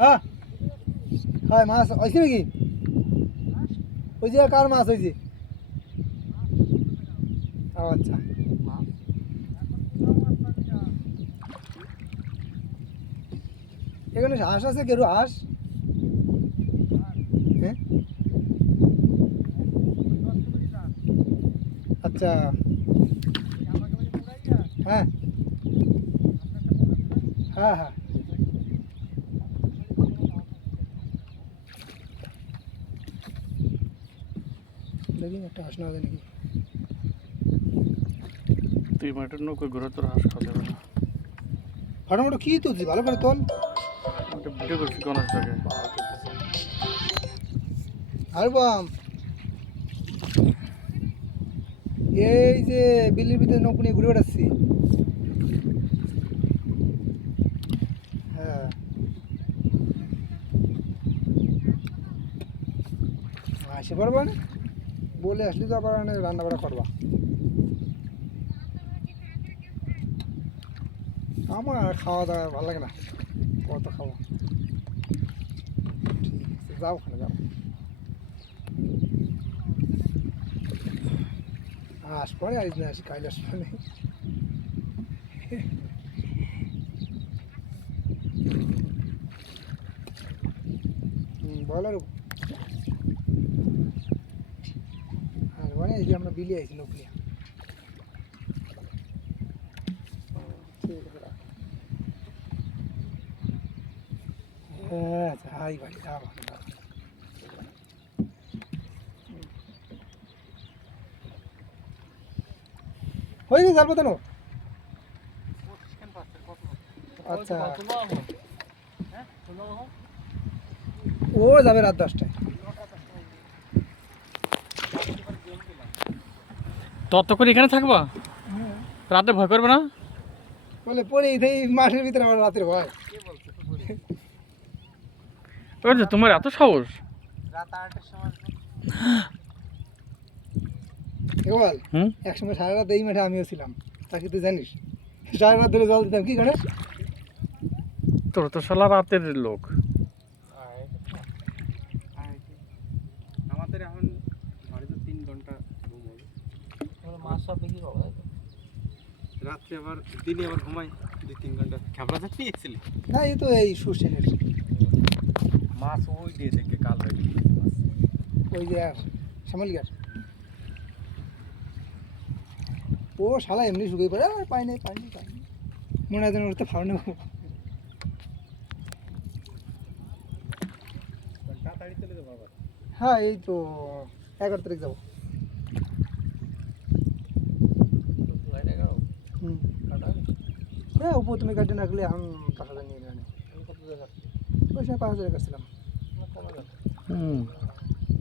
হ্যাঁ হ্যাঁ মাছ হয়েছে নাকি ওই যে কার মাছ হয়েছে ও আচ্ছা এখানে হাঁস আছে কেরু হাঁস হ্যাঁ আচ্ছা হ্যাঁ হ্যাঁ হ্যাঁ দেখি একটা হাঁস না হবে নাকি তুই মাঠের নৌকো ঘোরা তোর হাঁস খাওয়া যাবে না। ফাটাফাটো কি তুলছি ভালো করে তোল ওটা ভিডিও করছি গণেশটাকে। আর বাম এই যে বিলের ভিতরে নৌকো নিয়ে ঘুরে বেড়াচ্ছি হ্যাঁ আসে পারবা না বলে আসলে তো আবার রান্না বাড়া করবা আমার খাওয়া দাওয়া ভালো লাগে না কত খাওয়া ঠিক আছে যাও ওখানে যাও আসপরে আজ না আসি কাইলে আসপরে বল আর মানে এই যে আমরা বিলি আইছি নৌকলিয়া ঠিক আছে রাখ হ্যাঁ যাই বাড়ি যাও হয়ে গেছে জাল পাতানো আচ্ছা ও যাবে রাত 10টায় তত করে এখানে থাকবা রাতে ভয় করবে না বলে পরে এই মাঠের ভিতরে আমার রাতের ভয় তোমার এত সাহস রাত 8টার সময় বল একসময় সারা রাত এই মাঠে আমিও ছিলাম তাকে তুই জানিস সারা রাত ধরে জল দিতাম কি করে তোর তো শালা রাতের লোক আমাদের এখন বাড়িতে 3 ঘন্টা ঘুম হবে মাছ সব বিক্রি করবো রাত্রে আবার দিনে আবার ঘুমাই 2-3 ঘন্টা খেপড়া যাচ্ছি এক্সেলি না এই তো এই সুসেনের মাছ ওই দিয়ে থেকে কাল হয়ে ওই যে আর শ্যামলিগার ও শালা এমনি শুকিয়ে পড়ে পাইনি মনে হয় যেন ওর তো ফাও নেবো তাড়াতাড়ি চলে যাবো আবার হ্যাঁ এই তো 11 তারিখ যাবো হ্যাঁ উপর তুমি কাটে রাখলে এখন 5,000 নিয়ে নেবে কত জায়গা ওই সময় 5,000 কাটছিলাম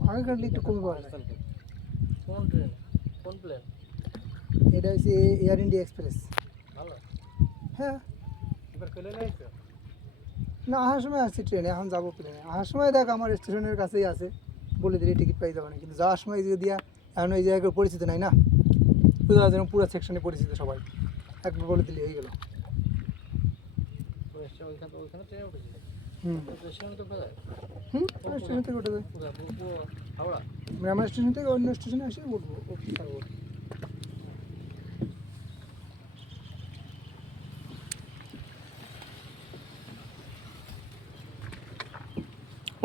আগে কাটলে একটু কমে পাওয়া যায় কোন ট্রেন কোন প্লেন এটা হচ্ছে এয়ার ইন্ডিয়া এক্সপ্রেস ভালো হ্যাঁ এবার কইলে লাইছো না আসার সময় আসছি ট্রেনে এখন যাবো প্লেনে আসার সময় দেখ আমার স্টেশনের কাছেই আছে বলে দিলে টিকিট পাই যাবে না কিন্তু যাওয়ার সময় যে দিয়া এখন এই জায়গায় পরিচিত নাই না বুঝা যেন পুরো সেকশনে পরিচিত সবাই একবার বলে দিলে হয়ে গেল ওইখানে ট্রেনে উঠেছিল স্টেশন তো কোথায় স্টেশন থেকে উঠে যায় হাওড়া আমার স্টেশন থেকে অন্য স্টেশনে এসে উঠবো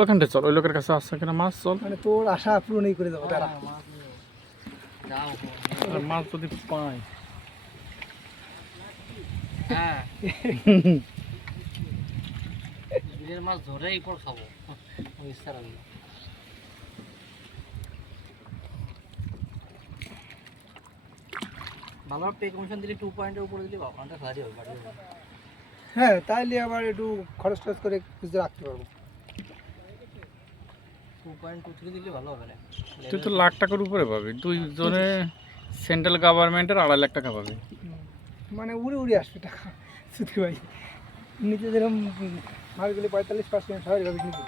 ওখানটা চল ওই লোকের কাছে আসছে কিনা মাছ চল মানে তোর আশা পূরণই করে দেবো তারা আর মাছ যদি পাই হ্যাঁ বিলের মাছ ধরেই পর খাবো ওই ইচ্ছা রাখবো ভালো পে কমিশন দিলে 2 পয়েন্টের উপরে দিলে বাবাটা ভারী হবে বাড়ি হবে হ্যাঁ তাইলে আবার একটু খরচ টরচ করে কিছু রাখতে পারবো 2.23 দিলে ভালো হবে না তুই তো লাখ টাকার উপরে পাবি দুইজনে সেন্ট্রাল গভর্নমেন্টের 2.5 লাখ টাকা পাবি মানে উড়ে উড়ে আসবে টাকা সুতি ভাই নিচে যেরকম মালগুলি 45% সবাই ভাবিস নাকি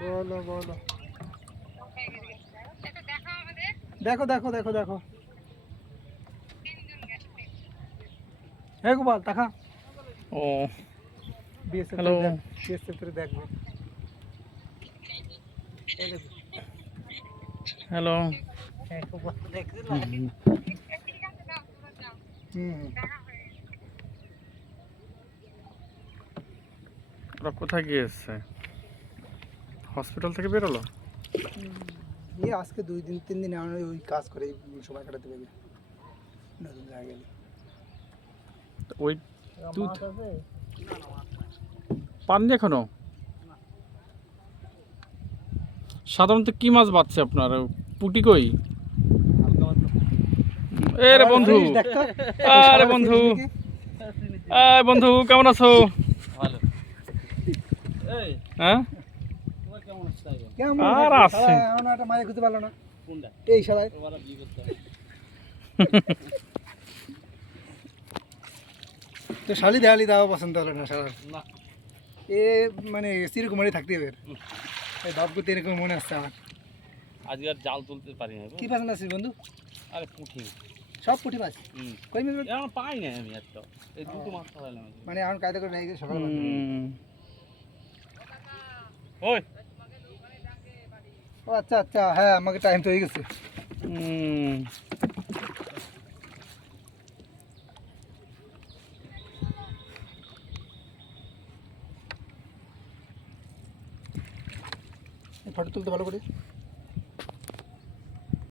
বলো বলো, দেখো দেখো দেখো দেখো, হ্যাঁ গোপাল দেখা ও বিএসএফ, হ্যালো বিএসএফ দেখবে। এই দেখো। হ্যালো হ্যাঁ গোপাল দেখছিস না? হুম ওরা কোথায় গিয়েছে? হসপিটাল থেকে বেরোলো? এই আজকে 2 দিন 3 দিন এমন ওই কাজ করে সময় কাটাতে পারবে নতুন জায়গায় গেলে। ওই দুধ পাননি এখনো? সাধারণত কি মাছ বাচ্ছে আপনার? পুঁটি কই? এ রে বন্ধু, আরে বন্ধু, আয় বন্ধু, কেমন আছো? ভালো। এই হ্যাঁ তোমার কেমন আছে? কেমন আর থাকবে? আছে। শালা এখনো একটা মায়ের খুঁজে পারলো না। কোনটা? এই শালায় তোমার বিয়ে করতে হবে। তো শালি দেয়ালি দাও পছন্দ হলো না শালার। না এ মানে চিরকুমারী থাকতে হবে। এই ভাবগুতে এরকম মনে আসছে আমার। আজকে আর জাল তুলতে পারি না। কি পছন্দ আছে বন্ধু? আরে পুঁটি। সব পুঁটি মাছ কই মিনিট এখন পাই না আমি একটা। এই দুটো মাছ ধরালাম আজকে। মানে এখন কায়দা করে রেখে সকাল বাজে। ওই ও আচ্ছা আচ্ছা, হ্যাঁ আমাকে টাইম তো হয়ে গেছে। ফটো তুলতে ভালো করে।